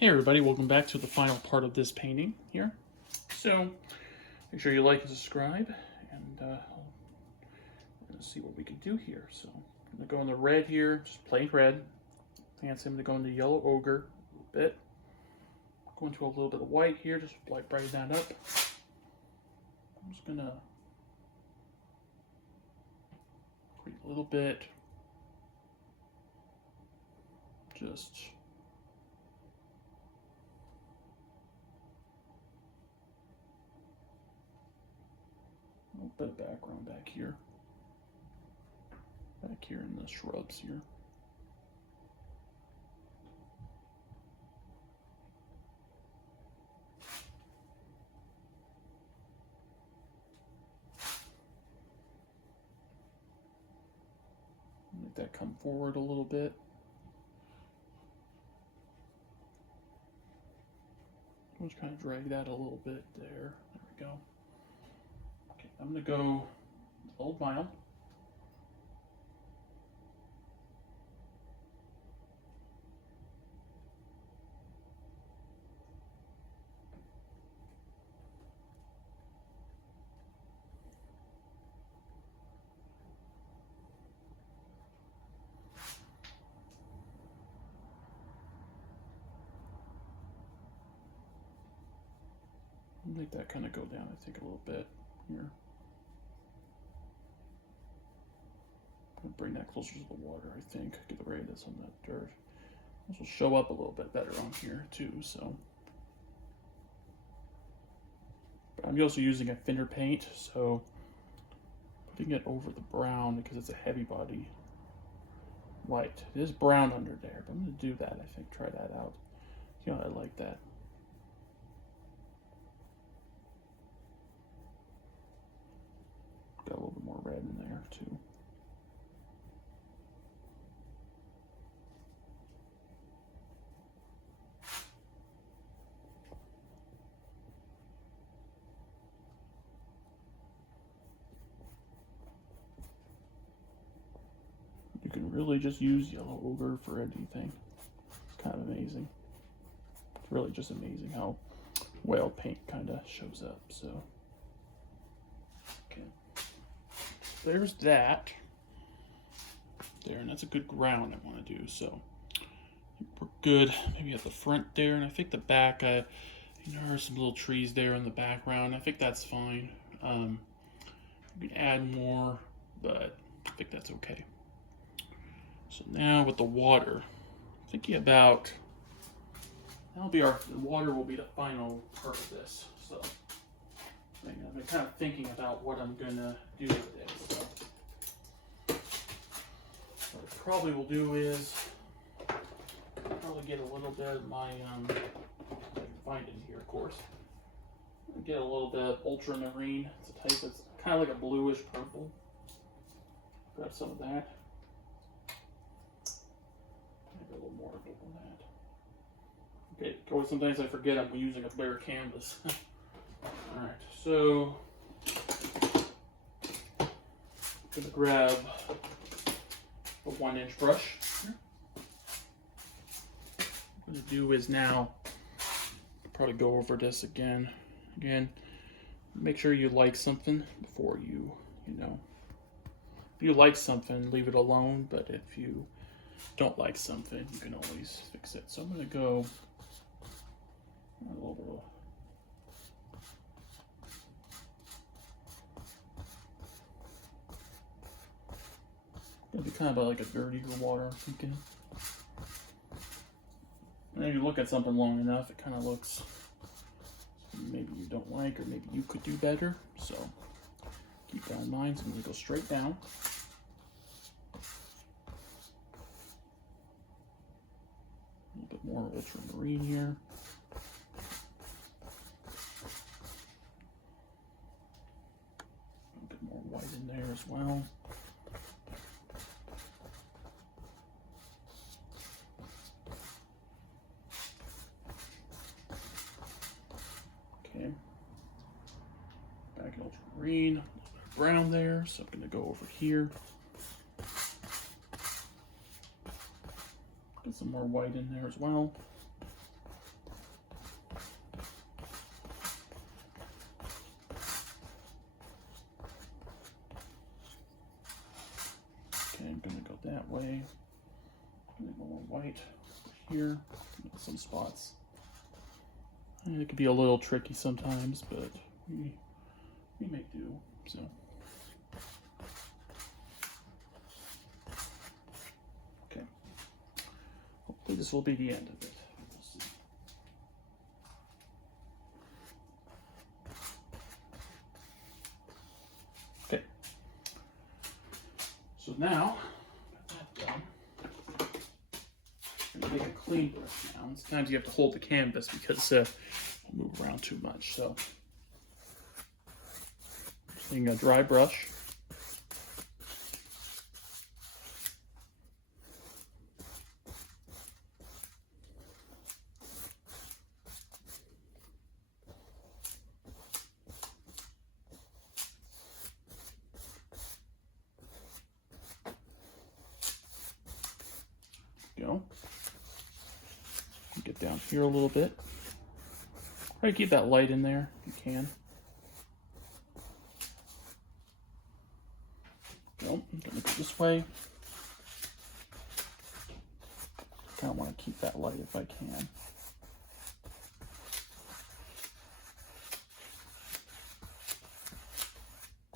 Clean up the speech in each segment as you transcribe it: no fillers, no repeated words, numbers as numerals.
Hey everybody, welcome back to the final part of this painting here. So, make sure you like and subscribe, and let's see what we can do here. So, I'm going to go in the red here, just plain red. Fancy, I'm going to go into yellow ochre a little bit. Go into a little bit of white here, just like brighten that up. I'm just going to create a little bit, just a little bit of background back here in the shrubs here. Make that come forward a little bit. Just kind of drag that a little bit there. There we go. Okay, I'm going to go Old Mile. Make that kind of go down, I think, a little bit here. I'm going to bring that closer to the water, I think. Get the ray that's on that dirt. This will show up a little bit better on here, too, so. But I'm also using a thinner paint, so putting it over the brown because it's a heavy body white. It is brown under there, but I'm going to do that, I think. Try that out. You know, I like that. Got a little bit more red in there too. You can really just use yellow ochre for anything. It's kind of amazing. It's really just amazing how well paint kind of shows up. So, okay. There's that there, and that's a good ground I want to do, so we're good. Maybe at the front there, and I think the back, you know, there's some little trees there in the background. I think that's fine. You can add more, but I think that's okay. So now with the water, thinking about, the water will be the final part of this, so I've been kind of thinking about what I'm gonna do with it. So what I probably will do is probably get a little bit of my I can find it here, of course. Get a little bit of ultramarine. It's a type that's kind of like a bluish purple. Grab some of that. Maybe a little more than that. Okay, sometimes I forget I'm using a bare canvas. Alright, so I'm going to grab a 1-inch brush here. What I'm going to do is now probably go over this again. Make sure you like something before you know. If you like something, leave it alone, but if you don't like something, you can always fix it. So I'm going to go a little bit of it'll be kind of like a dirtier water, I'm thinking. And if you look at something long enough, it kind of looks maybe you don't like, or maybe you could do better. So keep that in mind. So I'm going to go straight down. A little bit more ultramarine here. A bit more white in there as well. Okay. Back in ultramarine, a little bit of brown there, so I'm going to go over here. Get some more white in there as well. way. A little more white here. Some spots. And it can be a little tricky sometimes, but we make do. So. Okay. Hopefully this will be the end of it. We'll see. Okay. So now, got that done. I'm gonna make a clean brush now. Sometimes you have to hold the canvas because it'll move around too much. So, using a dry brush. Go. Get down here a little bit. Try to keep that light in there if you can. Go. I'm gonna go this way. Kind of want to keep that light if I can.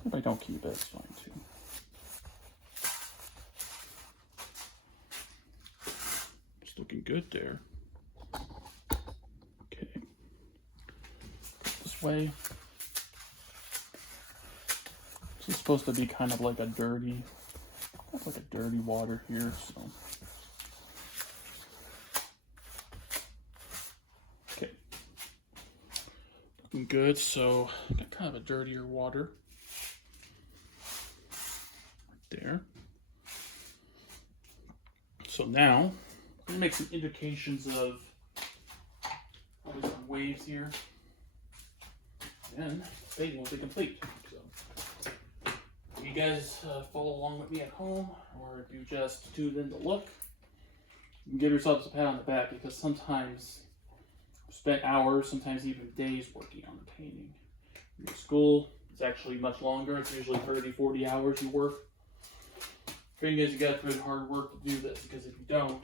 If I don't keep it, it's fine too. It's looking good there. Okay. This way. This is supposed to be kind of like a dirty water here, so. Okay. Looking good, so got kind of a dirtier water. Right there. So now, I'm gonna make some indications of some waves here. And the painting will be complete. So, if you guys follow along with me at home, or if you just tune in to look, you can give yourselves a pat on the back because sometimes you spent hours, sometimes even days working on the painting. In your school, it's actually much longer. It's usually 30, 40 hours you work. For you guys, you gotta put in hard work to do this because if you don't,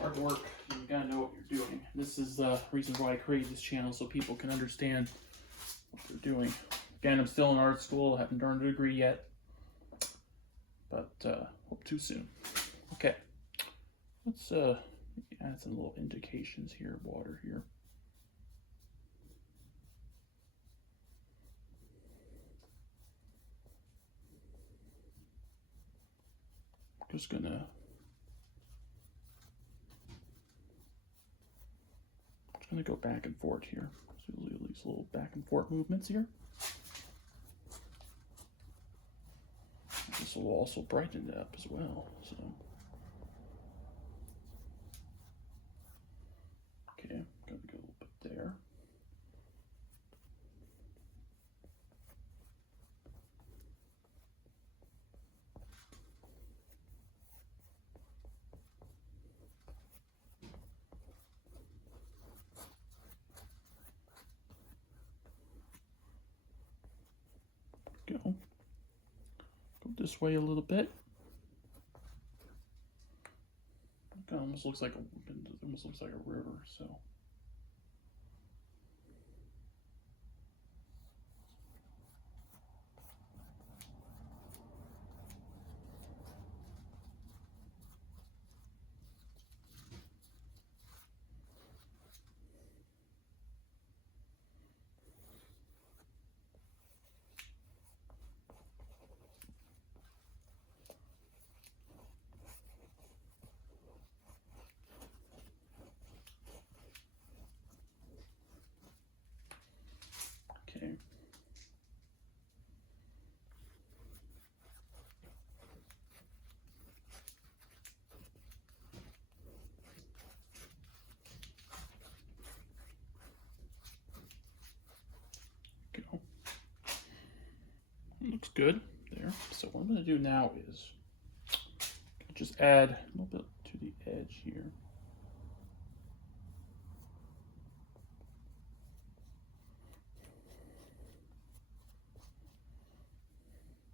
hard work, you gotta know what you're doing. This is the reason why I created this channel, so people can understand what they're doing. Again, I'm still in art school, haven't earned a degree yet, but hope to soon. Okay, let's add some little indications here of water here. Just gonna go back and forth here. So these little back and forth movements here. This will also brighten it up as well. So okay, I'm gonna go a little bit there. Go this way a little bit. It almost looks like a river. So okay. Go. Looks good there. So what I'm going to do now is just add a little bit to the edge here.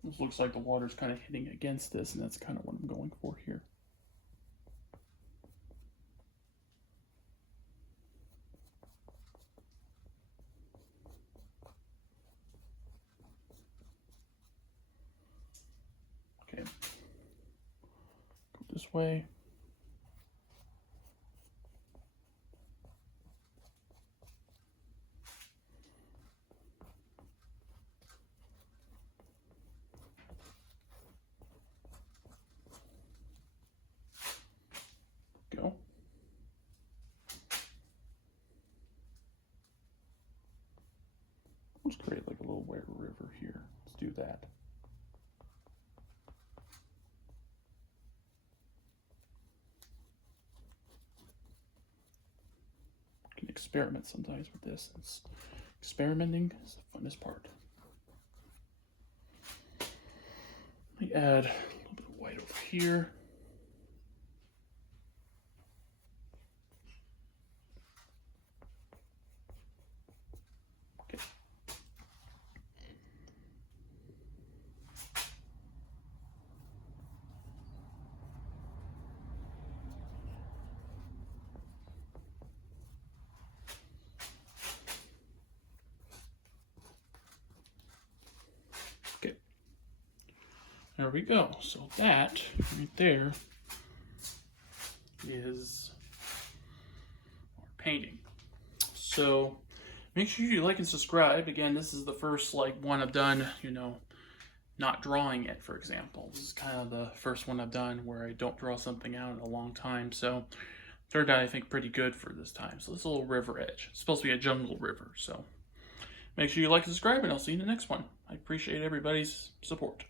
This looks like the water's kind of hitting against this, and that's kind of what I'm going for here. Okay, go this way. Go. Let's create like a little river here. Let's do that. You can experiment sometimes with this. Experimenting is the funnest part. Let me add a little bit of white over here. Okay. Okay. There we go. So that right there is our painting. So make sure you like and subscribe. Again, this is the first one I've done, not drawing it, for example. This is kind of the first one I've done where I don't draw something out in a long time. So turned out, I think, pretty good for this time. So this is a little river edge. It's supposed to be a jungle river. So make sure you like and subscribe, and I'll see you in the next one. I appreciate everybody's support.